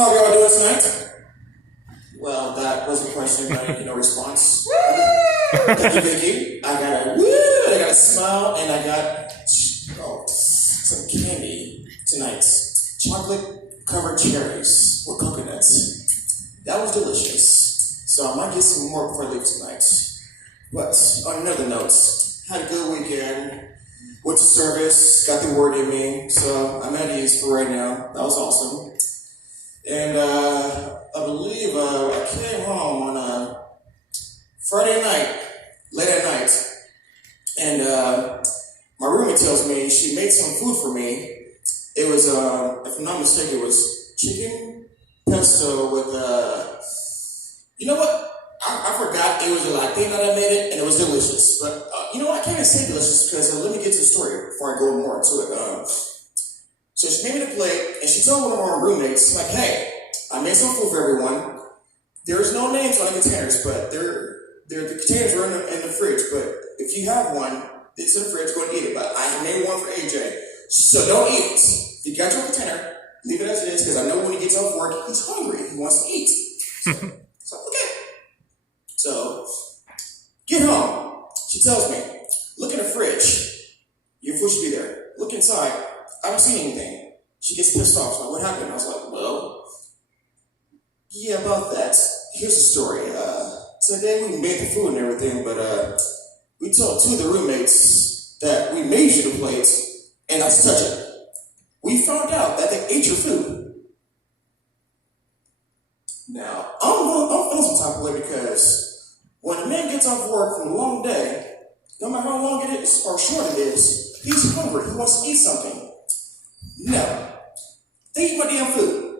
How are y'all doing tonight? Well, that was a question, but no response. Thank you, Vicky. I got a woo, I got a smile, and I got some candy tonight. Chocolate covered cherries with coconuts. That was delicious. So I might get some more before I leave tonight. But on another note, had a good weekend. Went to service, got the word in me, so I'm at ease for right now. That was awesome. And I believe I came home on a Friday night, late at night, and my roommate tells me she made some food for me. It was, if I'm not mistaken, it was chicken pesto with, you know what? I forgot it was a Latina that made it, and it was delicious. But you know what? I can't even say delicious because let me get to the story before I go more into it. So she made me the plate, and she told one of our roommates, like, hey, I made some food for everyone. There's no names on the containers, but the containers are in the fridge. But if you have one, it's in the fridge, go and eat it. But I made one for AJ, so don't eat it. If you got your container, leave it as it is, because I know when he gets off work, he's hungry. He wants to eat. So okay. So, get home. She tells me, look in the fridge. Your food should be there. Look inside. I don't see anything. She gets pissed off. She's like, what happened? I was like, well, yeah, about that. Here's the story. Today we made the food and everything, but we told two of the roommates that we made you the plate and not to touch it. We found out that they ate your food. Now, I'm feeling some type of way because when a man gets off work from a long day, no matter how long it is or short it is, he's hungry. He wants to eat something. No. They eat my damn food.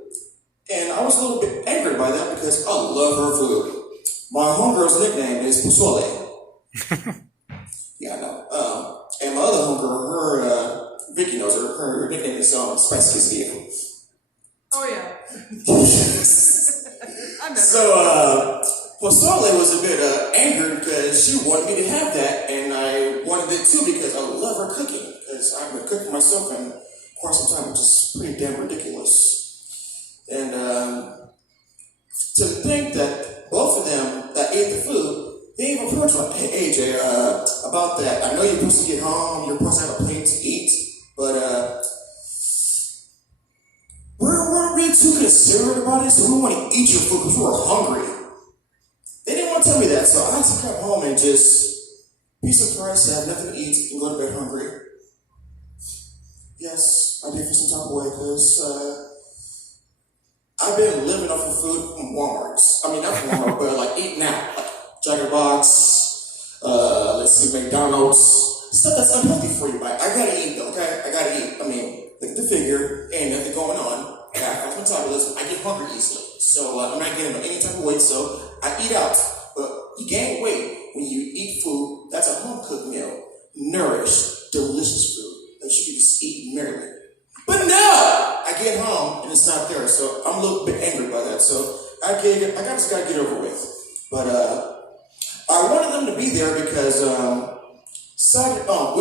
And I was a little bit angered by that because I love her food. My homegirl's nickname is Pozole. Yeah, I know. And my other homegirl, Vicky knows her. Her nickname is Spicy Quesadilla. Oh, yeah. So, Pozole was a bit angered because she wanted me to have that, and I wanted it too because I love her cooking. Because I've been cooking myself in quite some time, which is pretty damn ridiculous. And to think that both of them that ate the food, they even approached me, hey AJ, about that. I know you're supposed to get home, you're supposed to have a plate to eat, but we're really too considerate about it, so we want to eat your food because we're hungry. They didn't want to tell me that, so I had to come home and just be surprised to have nothing to eat and go to bed hungry. Yes, I did feel some type of way because I've been living off of food from Walmart. I mean, not from Walmart, but like eating out. Like Jack Box, let's see, McDonald's. Stuff that's unhealthy for you, but I gotta eat though, okay? I gotta eat. I mean, look at the figure, ain't nothing going on. I have metabolism, I get hungry easily. So I'm not getting any type of weight, so I eat out. But you gain weight when you eat food that's a home-cooked meal. Nourished, delicious food that you can just eat merrily. But no! I get home and it's not there, so I'm a little bit angry by that. So I just gotta get over with. But I wanted them to be there because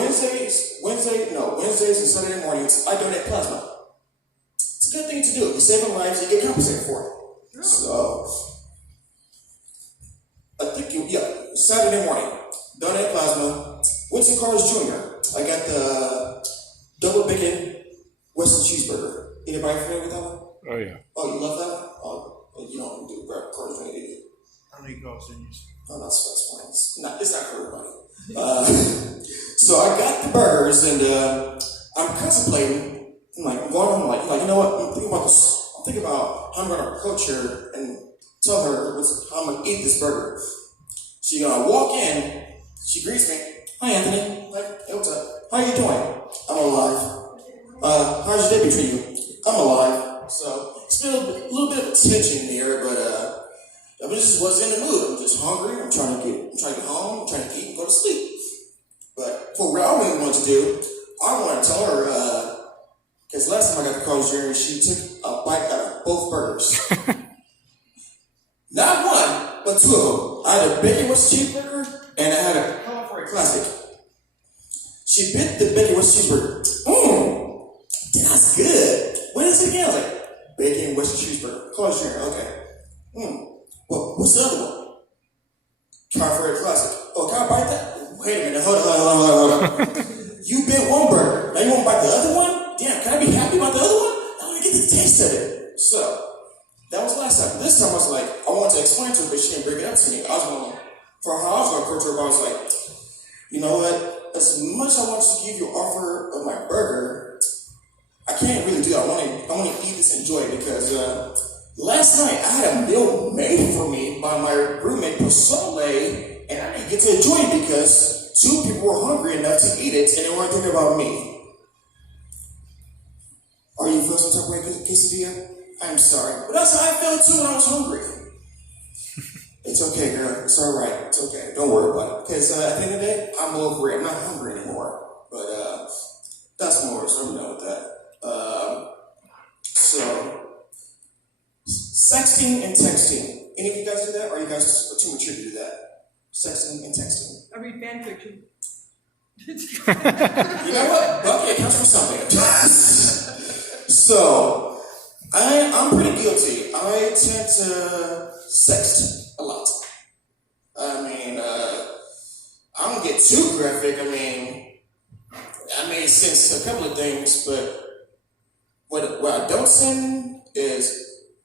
Wednesdays and Saturday mornings I donate plasma. It's a good thing to do. You're saving lives, you get compensated for it. Yeah. So I think Saturday morning, donate plasma. Winston Carlos Jr. I got the double bacon Western cheeseburger. Anybody familiar with that one? Oh, yeah. Oh, you love that one? Oh, you don't do Carlos Jr., do you? I don't eat Carlos Jr.'s. Oh, that's fine. It's not for everybody. So I got the burgers, and I'm contemplating. I'm going home, like, you know what? I'm thinking about this. I'm thinking about how I'm going to approach her and tell her how I'm going to eat this burger. She walk in, she greets me. Hi, Anthony. Like, hey, what's up? How you doing? I'm alive. How's your day been treating you? I'm alive. So it's been a little bit of tension there, but I just wasn't in the mood. I'm just hungry. I'm trying to get home. I'm trying to eat and go to sleep. But for what I really want to do, I want to tell her, because last time I got the call Jerry, she took a bite out of both burgers. Not one, but two of them. I had a bacon West cheeseburger, and I had a California classic. She bit the bacon West cheeseburger. That's good. What is it again? I was like, bacon, Western cheeseburger. Close your okay. Well, what's the other one? California classic. Oh, can I bite that? Wait a minute, hold on. You bit one burger. Now you want to bite the other one? Damn, can I be happy about the other one? I want to get the taste of it. So, that was last time. This time I was like, I wanted to explain to her, but she didn't bring it up to me. I was going to, for how I was going to approach her, I was like, you know what? As much as I want to give you an offer of my burger, I can't really do that. I want to eat this and enjoy it because last night I had a meal made for me by my roommate Pasole, and I didn't get to enjoy it because 2 people were hungry enough to eat it and they weren't thinking about me. Are you feeling some type of way, quesadilla? I'm sorry, but that's how I felt too when I was hungry. It's okay, girl. It's all right. It's okay. Don't worry about it. Because at the end of the day, I'm over it. I'm not hungry anymore. But that's more, so I'm done with that. So, sexting and texting. Any of you guys do that? Or are you guys too mature to do that? Sexting and texting. I read fan fiction. You know what? Bucket comes from something. So, I'm pretty guilty. I tend to sext a lot. I mean, I don't get too graphic. I may send a couple of things, but what I don't send is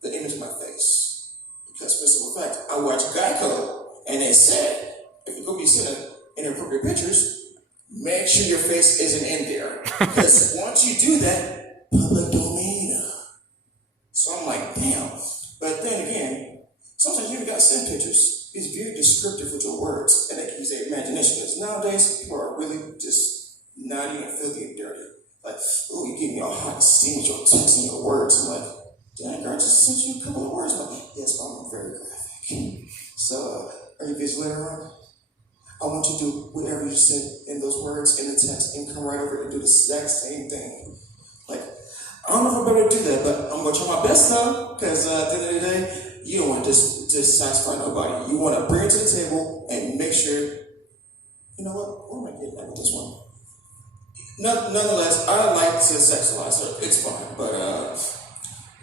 the image of my face. Because, for simple fact, I watch Geico, and they said, if you're going to be sending inappropriate pictures, make sure your face isn't in there. Because once you do that, public domain. So I'm like, damn. But then again, sometimes you even got to send pictures. It's very descriptive with your words, and they can use their imagination. Because nowadays, people are really just naughty and filthy and dirty. Like, oh, you give me all hot and steam with your text and your words. I'm like, dang, girl, I just sent you a couple of words. I'm like, yes, but I'm very graphic. So, are you busy later on? I want you to do whatever you said in those words in the text and come right over and do the exact same thing. Like, I don't know if I'm able to do that, but I'm going to try my best though, because at the end of the day, you don't want to just satisfy nobody. You want to bring it to the table and make sure, you know what, where am I getting at with this one? Nonetheless, I like to sexualize, so it's fine. But,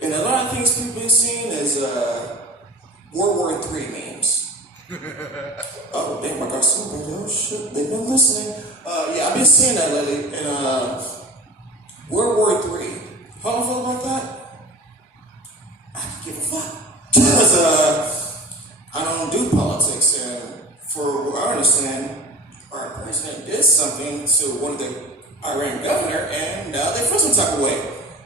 and a lot of things people have been seeing is World War III memes. Oh, damn, I got somebody. Oh, shit, they've been listening. Yeah, I've been seeing that lately. And World War III. How do I feel about that? I don't give a fuck. Because I don't do politics. And for what I understand, our president did something to one of the Iran governor, and now they feel some type of way.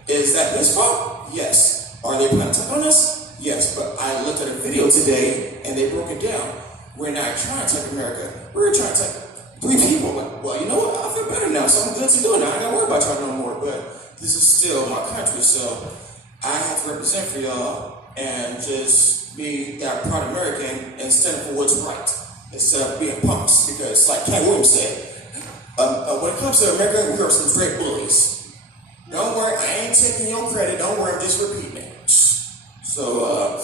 Is that his fault? Yes. Are they planning to attack on us? Yes. But I looked at a video today, and they broke it down. We're not trying to attack America. We're trying to attack 3 people. Like, well, you know what? I feel better now, so I'm good to do it now. I ain't gotta worry about y'all no more. But this is still my country, so I have to represent for y'all and just be that proud American and stand for what's right instead of being punks. Because, like Ken Williams said, when it comes to America, we are some straight bullies. Don't worry, I ain't taking your credit. Don't worry, I'm just repeating it. So,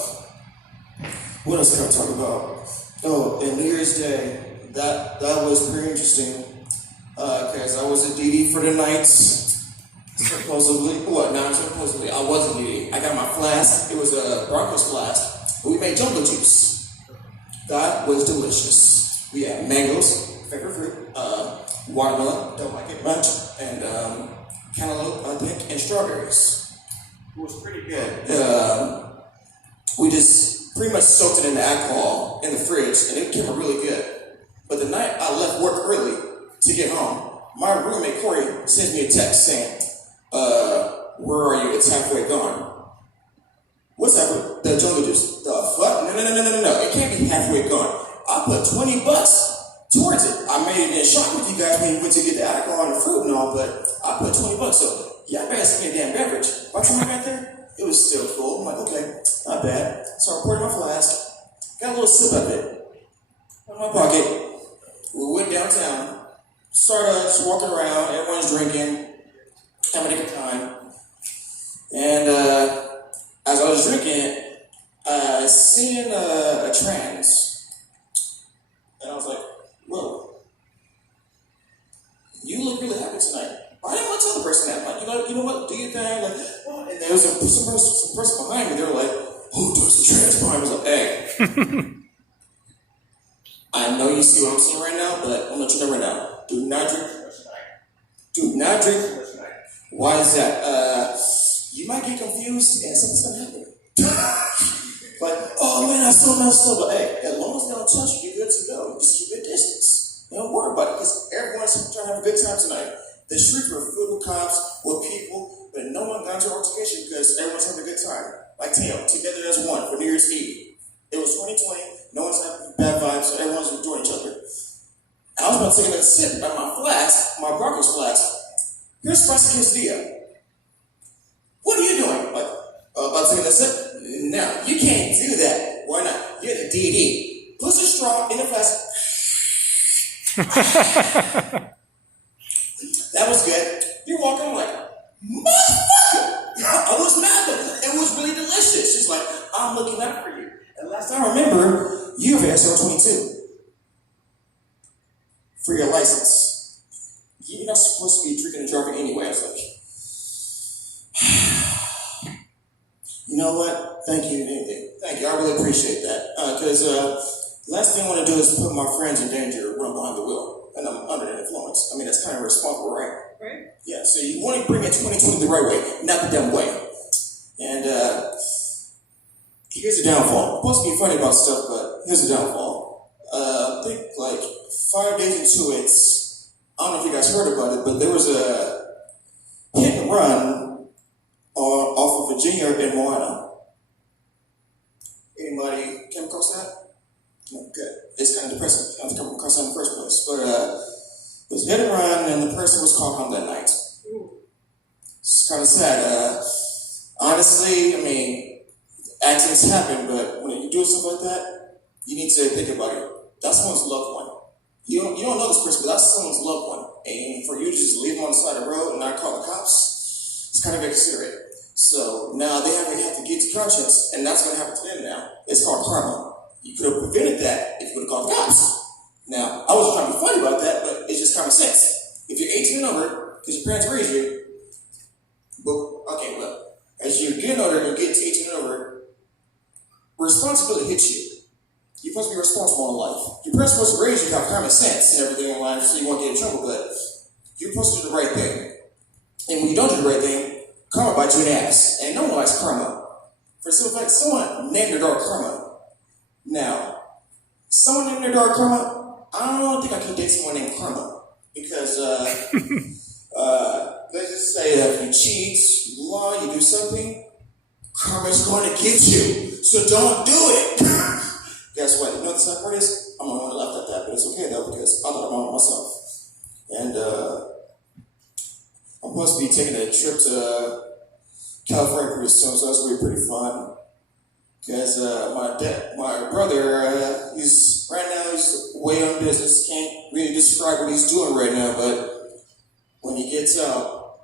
what else can I talk about? Oh, and New Year's Day, that was pretty interesting. Because I was a DD for the night. Supposedly, not supposedly, I wasn't DD. I got my flask. It was a Broncos flask. We made jungle juice. That was delicious. We had mangoes, favorite fruit, watermelon, don't like it much, and cantaloupe, I think, and strawberries. It was pretty good. We just pretty much soaked it in the alcohol in the fridge, and it came out really good. But the night I left work early to get home, my roommate Corey sends me a text saying, where are you? It's halfway gone. What's that? The jungle juice. The fuck? No. It can't be halfway gone. I put $20 towards it. I made it in shock with you guys when you went to get the alcohol and the fruit and all, but I put $20. So, yeah, I better send me a damn beverage. By the time I got there, it was still full. I'm like, okay, not bad. So I poured my flask, got a little sip of it in my pocket. We went downtown, started just walking around, everyone's drinking, having a good time. And as I was drinking, seeing a trans, and I was like, whoa, you look really happy tonight. I didn't want to tell the person that. Like, you know what? Do your thing. Like, well, and there was some person behind me. They were like, "Who does the transplant?" I was like, "Hey, I know you see what I'm saying right now, but I'm gonna let you know right now. Do not drink too much tonight. Do not drink too much tonight. Why is that? You might get confused and something's gonna happen. Like, oh man, I so messed up. But hey, as long as they don't touch you, you're good to go. Just keep your distance. Don't worry about it, because everyone's trying to have a good time tonight. The streets were filled with cops, with people, but no one got into altercation because everyone's having a good time. Like Teo, together as one for New Year's Eve. It was 2020, no one's having bad vibes, so everyone's enjoying each other. I was about to take another sip at my flask, my Broncos flask. Here's spicy quesadilla. What are you doing? Like, about to take another sip? No, you can't do that. Why not? You're the DD. Put your straw in the flask. That was good. You're walking like, motherfucker! I was mad at it. It was really delicious. She's like, I'm looking out for you. And last time I remember, you have SL22 for your license. You're not supposed to be drinking and driving anyway. I was like, you know what? Thank you. Thank you. I really appreciate that. Because last thing I want to do is put my friends in danger when I'm behind the wheel and I'm under the influence. I mean, that's kind of responsible, right? Right. Yeah, so you want to bring in 2020 the right way, not the dumb way. And here's the downfall. I'm supposed to be funny about stuff, but here's the downfall. I think like 5 days into it, I don't know if you guys heard about it, but there was a hit and run off of Virginia and Moana. Anybody came across that? No, good. It's kind of depressing. I was coming across that in the first place. But it was hit and run, and the person was called home that night. It's kind of sad. Honestly, I mean, accidents happen, but when you do stuff like that, you need to think about it. That's someone's loved one. You don't know this person, but that's someone's loved one. And for you to just leave them on the side of the road and not call the cops, it's kind of inconsiderate. So now they have to get to conscience, and that's going to happen to them now. It's called karma. You could have prevented that if you would have called the cops. Now, I wasn't trying to be funny about that, but it's just common sense. If you're 18 and over, because your parents raised you, well, as you're getting older and you get to 18 and over, responsibility hits you. You're supposed to be responsible in life. Your parents are supposed to raise you to have common sense and everything in life so you won't get in trouble, but you're supposed to do the right thing. And when you don't do the right thing, karma bites you in the ass. And no one likes karma. For simple fact, someone named their dog Karma. Now, someone named their dog Karma, I don't think I can date someone named Karma. Because, let's just say that if you cheat, you lie, you do something, karma's going to get you. So don't do it. Guess what? You know what the sad part is? I'm the one that laughed at that, but it's okay though, because I thought about it myself. And I'm supposed to be taking a trip to California pretty soon, so that's going to be pretty fun. Because my brother, he's way on business. Can't really describe what he's doing right now, but when he gets out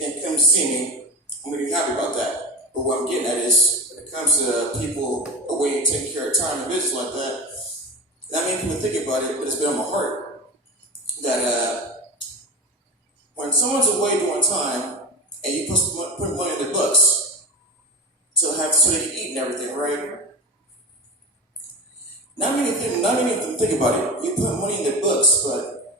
and comes to see me, I'm going to be happy about that. But what I'm getting at is, when it comes to people away and taking care of time and business like that, not many people think about it, but it's been on my heart that when someone's away during time and you put money in their books, so they can eat and everything, right? Not many of them think about it. You put money in their books, but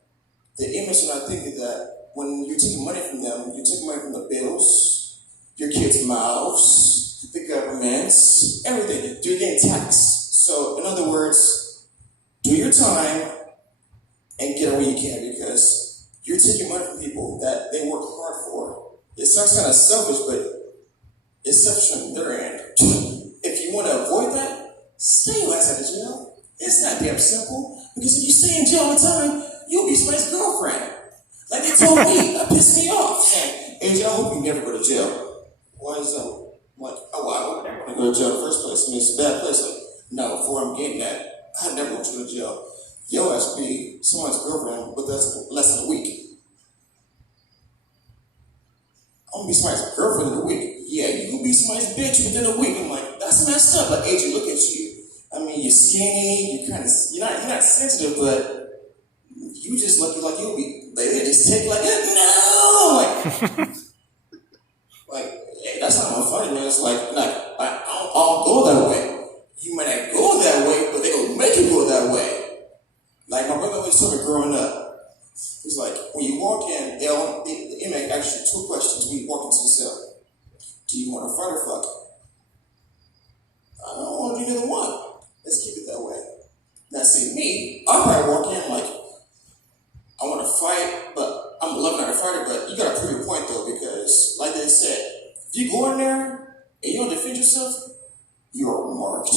the image that I think is that when you're taking money from them, you're taking money from the bills, your kids' mouths, the governments, everything. You're getting taxed. So, in other words, do your time and get what you can, because you're taking money from people that they work hard for. It sounds kind of selfish, but it's selfish on their end. If you want to avoid that, stay your ass out of jail. It's not damn simple. Because if you stay in jail all the time, you'll be somebody's girlfriend. Like they told me, that pissed me off. Saying, AJ, I hope you never go to jail. Why is that? I'm like, oh, I would never want to go to jail in the first place. I mean, it's a bad place. Like, no, before I'm getting that, I never want you to go to jail. Yo ass be someone's girlfriend, but that's less than a week. I'm gonna be somebody's girlfriend in a week. Yeah, you gonna be somebody's bitch within a week. I'm like, that's messed up. But AJ, look at you. I mean, you're skinny. You're not sensitive, but you just look like you'll be. They just take like, no, like. that's not my funny, man. It's I'll go that way. You might not go that way, but they gonna make you go that way. Like my brother always told me growing up, he's like, when you walk in, the inmate asks you 2 questions when you walk into the cell. Do you want to fight or fuck? I don't want to do neither one. Let's keep it that way. Now see me, I'll probably walk in like, I want to fight, but I'm a love not a fighter, but you gotta prove your point though, because like they said, if you go in there and you don't defend yourself, you are marked.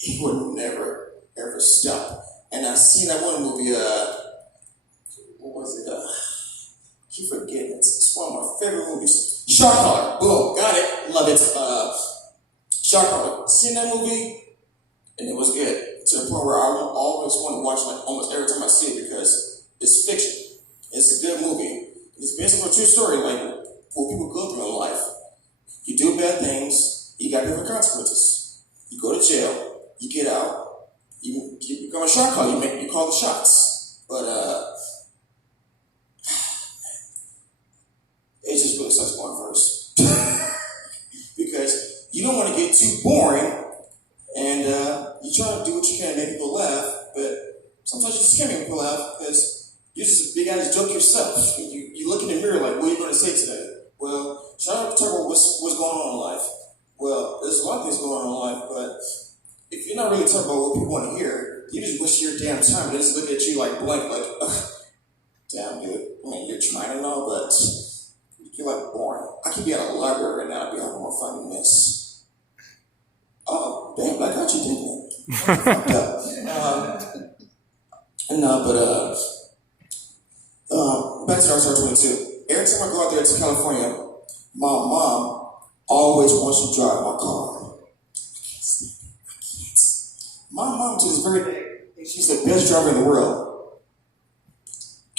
It will never, ever stop. And I seen that one movie, what was it? I keep forgetting it. It's one of my favorite movies. Shark Collar. Boom, got it. Love it. Shark Collar. Seen that movie, and it was good. To the point where I always want to watch like almost every time I see it because it's fiction. It's a good movie. It's based on a true story, like what people go through in life. You do bad things, you got different consequences. You go to jail, you get out, you become a shot caller, you call the shots. But it just really sucks going first. Because you don't want to get too boring and you try to do what you can to make people laugh, but sometimes you just can't make people laugh because you're just a big ass joke yourself. You look in the mirror like, what are you going to say today? Well, should I talk about what's going on in life? Well, there's a lot of things going on in life, but if you're not really talking about what people want to hear, you just waste your damn time. They just look at you like blank, like, ugh, damn, dude. I mean, you're trying to know, but you're like boring. I could be at a library right now and be having more fun than this. Oh, damn, I got you, didn't I? Fucked up. Back to RSR22. Every time I go out there to California, my mom always wants to drive my car. I can't stand it. I can't. My mom to this very day thinks she's the best driver in the world.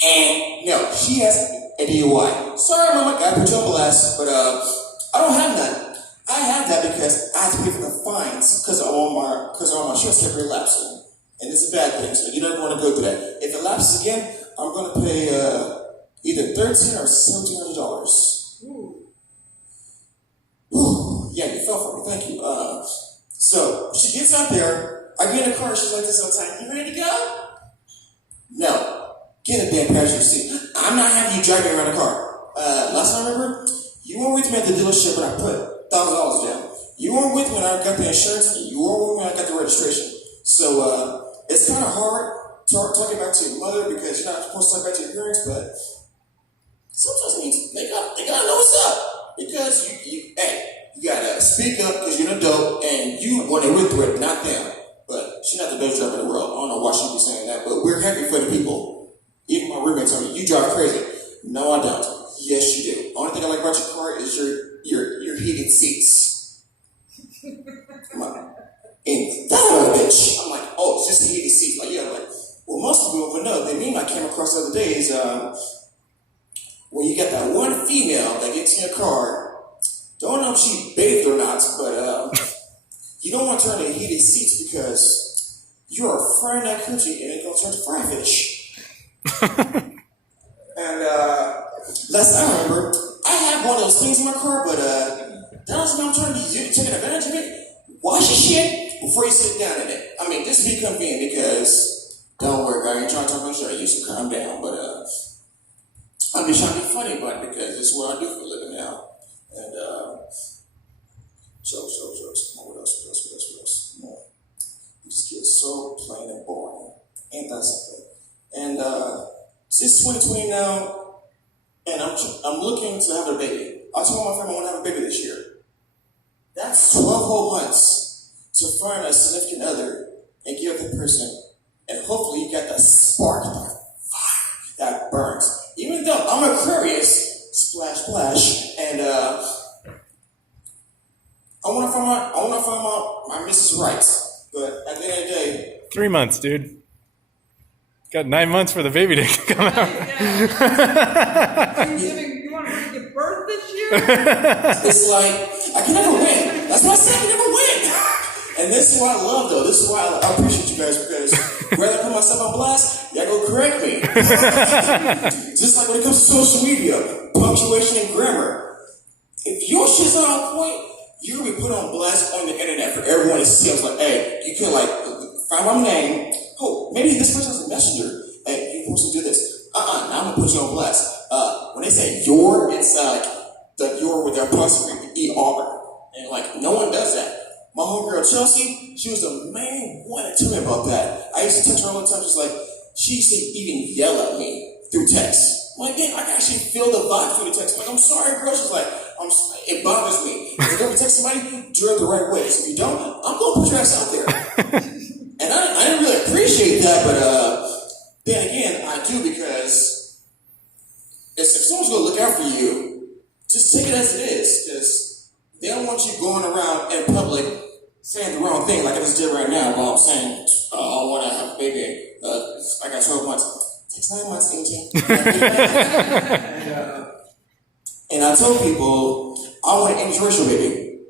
And no, she has a DUI. Sorry, mama, I put you on blast, but I don't have none. I have that because I have to pay for the fines because all my insurance kept relapsing. And it's a bad thing, so you never want to go through that. If it lapses again, I'm going to pay either $1,300 or $1,700. Ooh, yeah, you fell for me, thank you. So she gets out there, I get in the car, she's like this all the time, you ready to go? No, get a damn passenger seat. I'm not having you drive me around the car. Last time I remember, you weren't with me at the dealership when I put $1,000 down. You weren't with me when I got the insurance, and you weren't with me when I got the registration. So it's kind of hard talking back to your mother because you're not supposed to talk back to your parents, but sometimes they gotta know what's up. Because you gotta speak up because you're an adult and you want to went through it, not them. But she's not the best driver in the world. I don't know why she'd be saying that, but we're happy for the people. Even my roommate told me, you drive crazy. No, I don't. Yes, you do. Only thing I like about your car is your heated seats. And that other bitch. I'm like, oh, it's just the heated seats. Like, yeah, like, well, most people would know. The meme I came across the other day is when you get that one female that gets in your car, don't know if she bathed or not, but you don't want to turn to heated seats because you're a fry in that coochie and it's going to turn to fry fish. And last time I remember, I had one of those things in my car, but that doesn't mean I'm trying to be taking advantage of it. Wash your shit before you sit down in it. I mean, this would be convenient because, don't worry, guy, you're trying to talk about sure you should calm down, but I'm just trying to be funny about it because it's what I do for a living now. And jokes. What else? No. You just get so plain and boring. Ain't that something? And it's 2020 now, and I'm looking to have a baby. I told my friend I want to have a baby this year. That's 12 whole months to find a significant other and give the person, and hopefully you got that spark, that fire that burns. Even though I'm Aquarius, splash, and I want to find my Mrs. Right, but at the end of the day, 3 months, dude. Got 9 months for the baby to come out. You want to give birth this year? it's like I can never win. That's why I said I can never win. And this is what I love, though. This is why I appreciate you guys because rather put myself on blast, y'all go correct me. Just like when it comes to social media, punctuation and grammar. If your shit's not on point, you're gonna be put on blast on the internet for everyone to see. I was like, hey, you can like find my name. Oh, maybe this person's a messenger. Hey, you're supposed to do this. Now I'm gonna put you on blast. When they say your, it's like the your with their apostrophe ER. And like no one does that. My homegirl Chelsea, she was the main one that told me about that. I used to text her all the time, just like she used to even yell at me through text. I'm like, yeah, I can actually feel the vibe through the text. I'm like, I'm sorry, girl. She's like, it bothers me. If you ever text somebody, do it the right way. So if you don't, I'm gonna put your ass out there. And I didn't really appreciate that, but then again, I do because if someone's gonna look out for you, just take it as it is, because they don't want you going around in public saying the wrong thing, like I just did right now while I'm saying, I want to have a baby. I got 12 months. It takes 9 months, 18. And I told people, I want an interracial baby.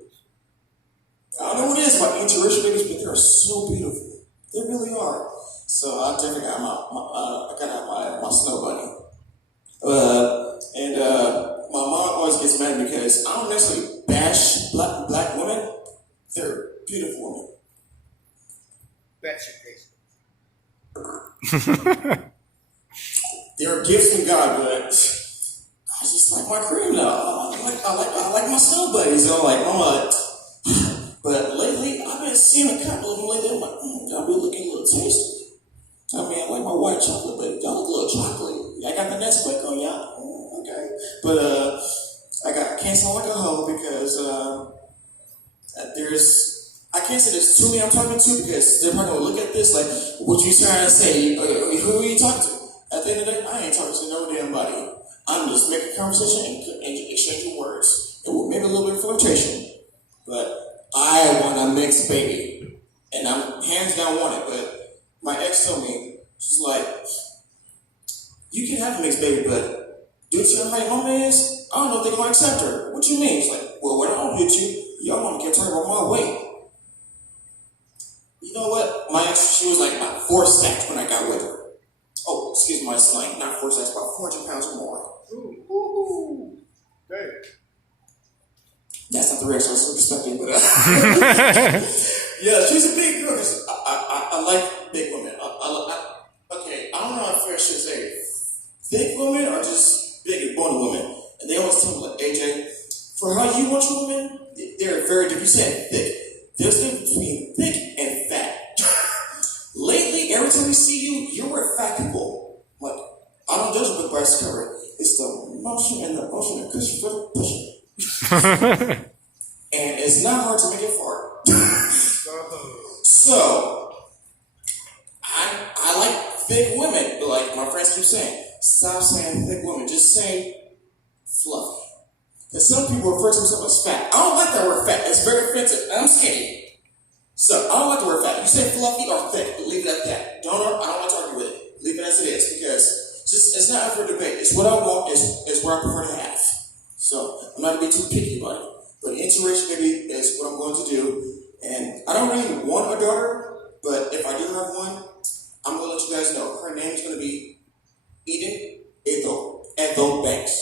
I don't know what it is about interracial babies, but they're so beautiful. They really are. So I definitely got my snow bunny. And my mom always gets mad because I don't necessarily bash black women. They're beautiful women. That's your case. They're gifts from God, but I just like my cream now. I like my snow bunnies. I'm like, Mama. But lately, I've been seeing a couple of them lately. I'm like, y'all be looking a little tasty. I mean, I like my white chocolate, but y'all look a little chocolatey. I got the Nesquik on y'all. Okay. But I can't sound like a hoe because I can't say there's too many I'm talking to because they're probably going to look at this like, what you trying to say? Who are you talking to? At the end of the day, I ain't talking to no damn body. I'm just making conversation and exchanging words. And maybe a little bit of flirtation. But I want a mixed baby. And I'm hands down want it. But my ex told me, she's like, you can have a mixed baby, but due to how your mama is, I don't know if they're going to accept her. What you mean? She's like, well, when I don't hit you, y'all want to get turned about my weight. You know what? My ex, she was like about 4 stacks when I got with her. Oh, excuse my slang, not 4 stacks, about 400 pounds or more. Ooh. Dang. That's not the reaction I was expecting, but yeah, she's a big girl. I like big women. Okay, I don't know how fair I should say. Thick women are just big and bony women. And they always tell me, like, AJ, for how you want your women, they're very different. You said thick. There's a difference between thick and fat. Lately, every time we see you, you're with fat people. Like, I don't judge a book by its cover. It's the motion and the motion that cushion for the pushing. And it's not hard to make it fart. So, I like thick women, but like my friends keep saying, stop saying thick women, just say fluffy. Because some people refer to themselves as fat. I don't like that word fat. It's very offensive. I'm skinny. So I don't like the word fat. You say fluffy or thick, but leave it at that. I don't like to argue with it. Leave it as it is because it's not up for debate. It's what I want, it's what I prefer to have. So I'm not going to be too picky about it. But interracial baby is what I'm going to do. And I don't really want a daughter, but if I do have one, I'm going to let you guys know. Her name is going to be Eden Ethel Banks.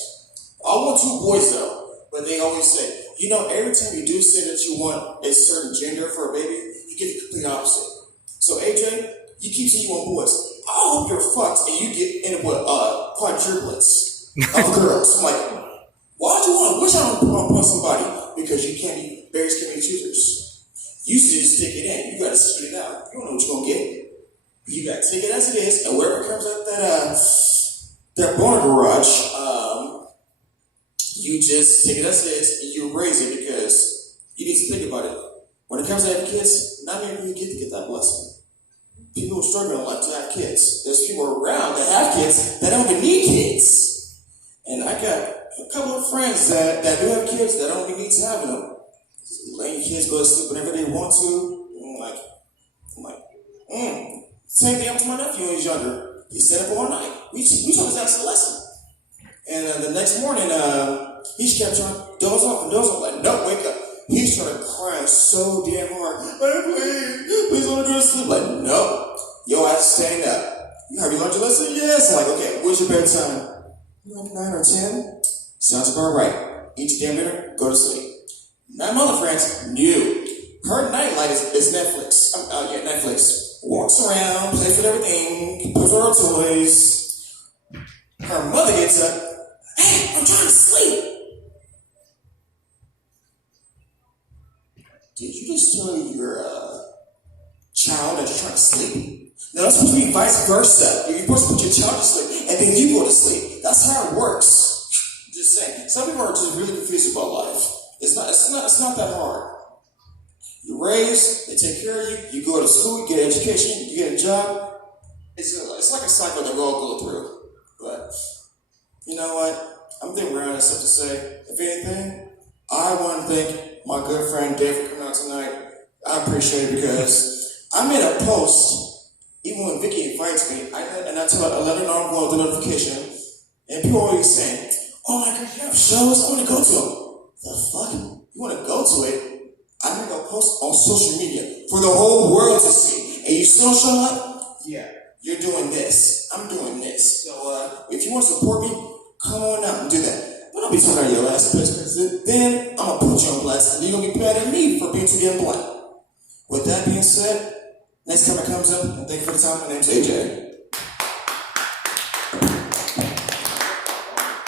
I want 2 boys though, but they always say, you know, every time you do say that you want a certain gender for a baby, you get the complete opposite. So AJ, you keep saying you want boys. I hope you're fucked and you get in with quadruplets of girls. I'm like, why'd you want to wish on somebody? Because you can't be various can't be choosers. You should just stick it in. You gotta spit it out. You don't know what you're gonna get. You gotta take it as it is, and whatever comes out that born garage, you just take it as it is and you raise it because you need to think about it. When it comes to having kids, not many people get that blessing. People are struggling in life to have kids. There's people around that have kids that don't even need kids. And I got a couple of friends that do have kids that don't even need to have them. Letting kids go to sleep whenever they want to. I'm like, Same thing happened to my nephew when he was younger. He stayed up all night. We told his ass a lesson. And the next morning, he just kept trying to doze off. Like, no, wake up. He started crying so damn hard. Please don't go to sleep. Like, no. Yo, I stand up. Have you learned your lesson? Yes. I'm like, okay, what's your bedtime? 9 or 10? Sounds about right. Eat your damn dinner, go to sleep. My mother friends knew. Her nightlight is Netflix. Netflix. Walks around, plays with everything, plays with her toys. Her mother gets up. Hey, I'm trying to sleep. Did you just tell your child that you're trying to sleep? No, that's supposed to be vice versa. You're supposed to put your child to sleep, and then you go to sleep. That's how it works. Just saying. Some people are just really confused about life. It's not that hard. You're raised, they take care of you, you go to school, you get an education, you get a job. It's like a cycle that we all go through. But you know what? I'm thinking we're out of stuff to say. If anything, I want to thank my good friend Dave for coming out tonight. I appreciate it because I made a post, even when Vicky invites me, I tell her, I let her know I'm going with the notification, and people are always saying, oh my God, you have shows? I want to go to them. The fuck? You want to go to it? I make a post on social media for the whole world to see, and you still show up? Yeah, you're doing this. I'm doing this. So if you want to support me, come on out and do that. But don't be talking out your ass, because then I'm going to put you on blast, and you're going to be mad at me for being too damn blunt. With that being said, next time it comes up, and thank you for the time, my name's AJ.